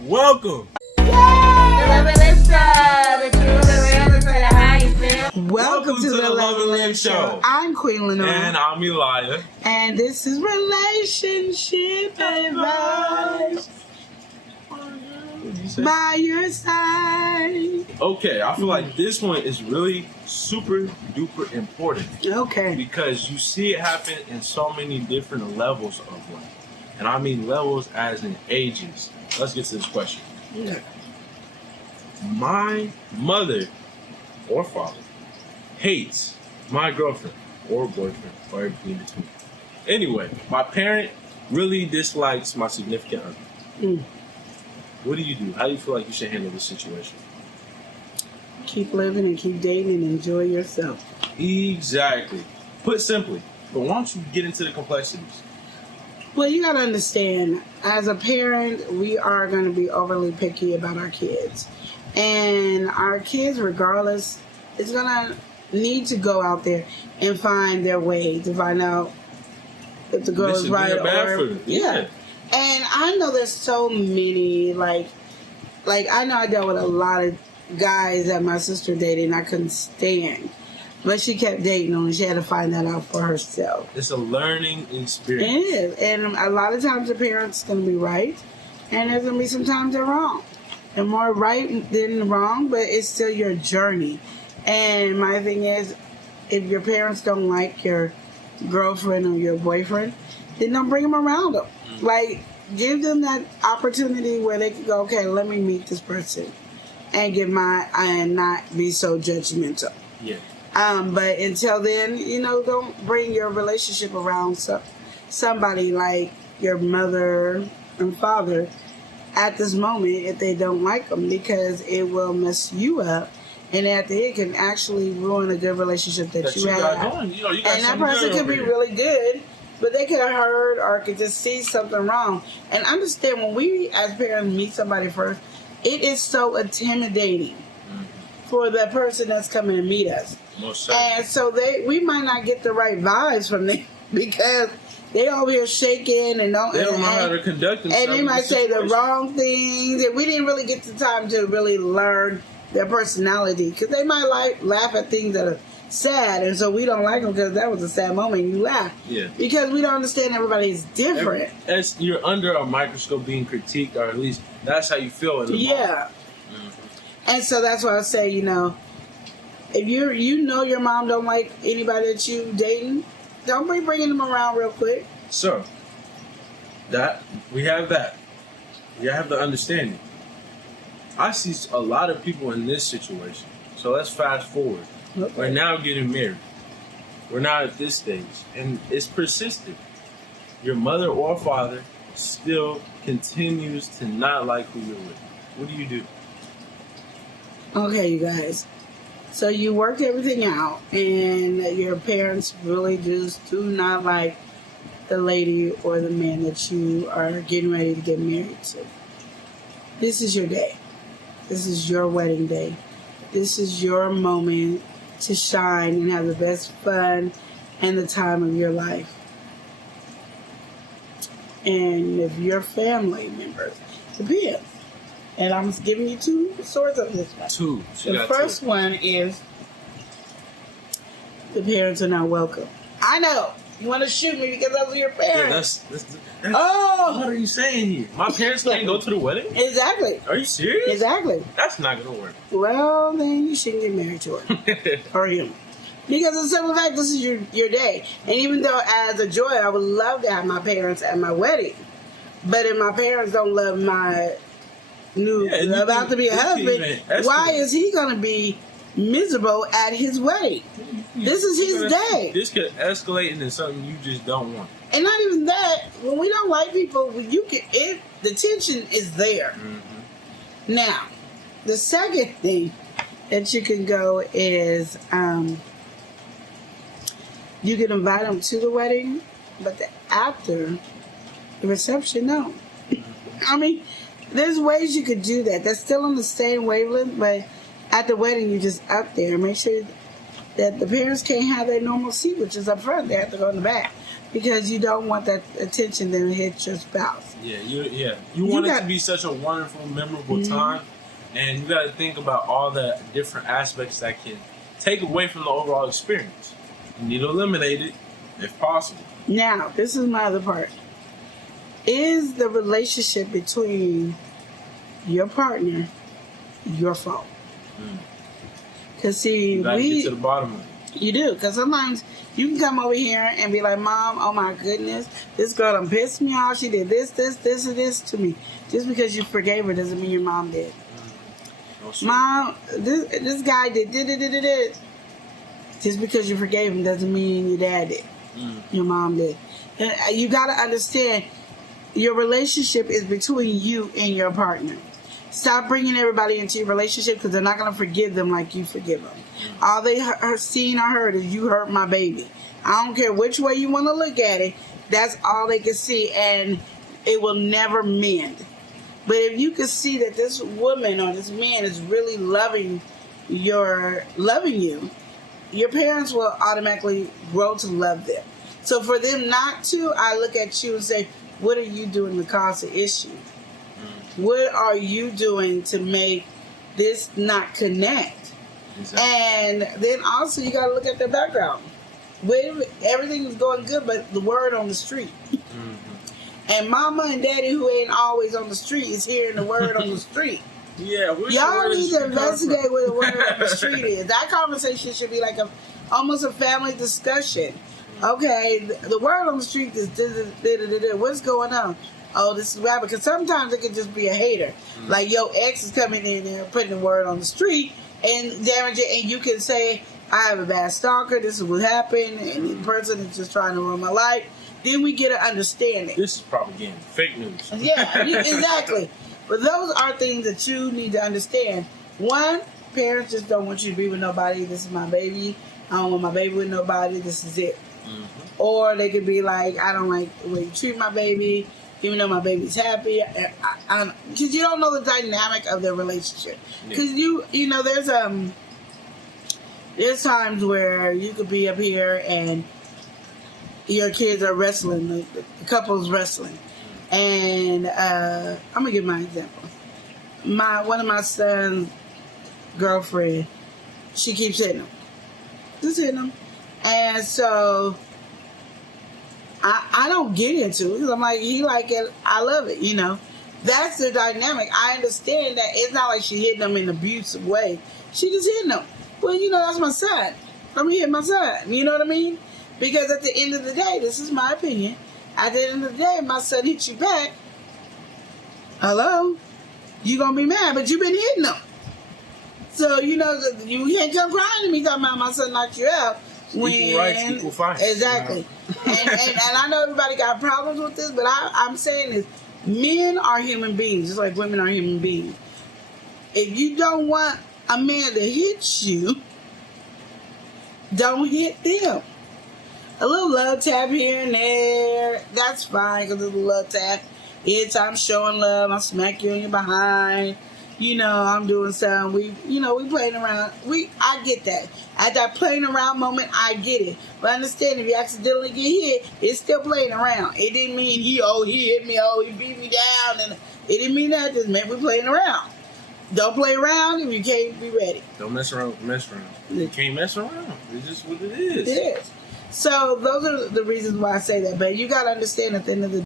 Welcome. Welcome to the Love and Live Show. I'm Queen Lenore. And I'm ඊᴏᴜ. And this is Relationship Advice by your side. Okay, I feel like this one is really super duper important. Okay. Because you see it happen in so many different levels of life. And I mean levels as in ages. Let's get to this question. Yeah. My mother or father hates my girlfriend or boyfriend or everything in between. Anyway, my parent really dislikes my significant other. What do you do? How do you feel like you should handle this situation? Keep living and keep dating and enjoy yourself. Exactly. Put simply. But why don't you get into the complexities? Well, you gotta understand, as a parent, we are gonna be overly picky about our kids. And our kids, regardless, is gonna need to go out there and find their way to find out if the girl is right or yeah. And I know there's so many like I know I dealt with a lot of guys that my sister dated and I couldn't stand. But she kept dating them and she had to find that out for herself. It's a learning experience. It is. And a lot of times the parents are going to be right. And there's going to be sometimes they're wrong. They're more right than wrong, but it's still your journey. And my thing is, if your parents don't like your girlfriend or your boyfriend, then don't bring them around them. Like, give them that opportunity where they can go, okay, let me meet this person and not be so judgmental. Yeah. But until then, don't bring your relationship around somebody like your mother and father at this moment if they don't like them, because it will mess you up. And at the end, it can actually ruin a good relationship that you have. And that person could be really good, but they could have heard or could just see something wrong. And understand, when we as parents meet somebody first, it is so intimidating for the person that's coming to meet us. And so we might not get the right vibes from them because they over here shaking and they don't know how to conduct themselves. And they might say the wrong things, and we didn't really get the time to really learn their personality, because they might laugh at things that are sad, and so we don't like them because that was a sad moment and you laugh. Yeah. Because we don't understand everybody's different. As you're under a microscope being critiqued, or at least that's how you feel in the moment. And so that's why I say, if you know your mom don't like anybody that you dating, don't be bringing them around real quick. So, we have the understanding. I see a lot of people in this situation. So let's fast forward. Okay. We're now getting married. We're not at this stage. And it's persistent. Your mother or father still continues to not like who you're with. What do you do? Okay, you guys. So you work everything out, and your parents really just do not like the lady or the man that you are getting ready to get married to. This is your day. This is your wedding day. This is your moment to shine and have the best fun and the time of your life. And if your family members, depends. And I'm giving you two sorts of this one. Two. The first one is the parents are not welcome. I know. You want to shoot me because those are your parents. Yeah, that's what are you saying here? My parents can't go to the wedding? Exactly. Are you serious? Exactly. That's not going to work. Well, then you shouldn't get married to her. Or him. Because of the simple fact, this is your day. And even though as a joy, I would love to have my parents at my wedding. But if my parents don't love my about to be a husband, why is he going to be miserable at his wedding? This is his day. This could escalate into something you just don't want. And not even that, when we don't like people, the tension is there. Mm-hmm. Now, the second thing that you can go is you can invite them to the wedding, but after the reception, no. I mean, there's ways you could do that. That's still on the same wavelength, but at the wedding, you're just up there. Make sure that the parents can't have their normal seat, which is up front. They have to go in the back. because you don't want that attention to hit your spouse. Yeah, you want it to be such a wonderful, memorable time, and you got to think about all the different aspects that can take away from the overall experience. You need to eliminate it if possible. Now, this is my other part. Is the relationship between your partner your fault? Because see, you gotta get to the bottom of it. You do, because sometimes you can come over here and be like, Mom, oh my goodness, this girl done pissed me off. She did this, and this to me. Just because you forgave her doesn't mean your mom did. Mom, this guy did. Just because you forgave him doesn't mean your dad did. Your mom did. And you got to understand, your relationship is between you and your partner. Stop bringing everybody into your relationship because they're not going to forgive them like you forgive them. All they seen or heard is you hurt my baby. I don't care which way you want to look at it. That's all they can see, and it will never mend. But if you can see that this woman or this man is really loving you, your parents will automatically grow to love them. So for them not to, I look at you and say, what are you doing to cause the issue? What are you doing to make this not connect? Exactly. And then also you got to look at their background. Everything is going good, but the word on the street. And mama and daddy who ain't always on the street is hearing the word on the street. Yeah, y'all need to investigate what the word on the street is. That conversation should be like almost a family discussion. Okay, the word on the street is what's going on? Oh, this is bad. Because sometimes it can just be a hater. Like your ex is coming in there putting the word on the street and damage it, and you can say, I have a bad stalker, this is what happened, and the person is just trying to ruin my life. Then we get an understanding. This is propaganda. Fake news. Yeah, exactly. But those are things that you need to understand. One, parents just don't want you to be with nobody. This is my baby. I don't want my baby with nobody. This is it. Or they could be like, I don't like the way you treat my baby, even though my baby's happy. Because you don't know the dynamic of their relationship. Because you know, there's times where you could be up here and your kids are wrestling, the couple's wrestling. And I'm going to give my example. One of my son's girlfriend, she keeps hitting him. Just hitting him. And so I don't get into it because I'm like, he like it, I love it, you know. That's the dynamic. I understand that it's not like she hitting him in an abusive way. She just hitting him. Well, you know, that's my son. Let me hit my son. You know what I mean? Because at the end of the day, this is my opinion. At the end of the day, if my son hits you back, hello? You gonna be mad, but you've been hitting him. So, you know, you can't come crying to me talking about my son knocked you out. Equal rights, equal fights. Exactly. and I know everybody got problems with this, but I'm saying is men are human beings, just like women are human beings. If you don't want a man to hit you, don't hit them. A little love tap here and there, that's fine because it's a love tap. Anytime showing love, I smack you in your behind. You know, I'm doing something. We playing around. I get that. At that playing around moment, I get it. But understand, if you accidentally get hit, it's still playing around. It didn't mean he hit me, he beat me down, and it didn't mean that. It just meant we playing around. Don't play around if you can't be ready. Don't mess around with the mess around. You can't mess around. It's just what it is. It is. So those are the reasons why I say that. But you got to understand at the end of the day,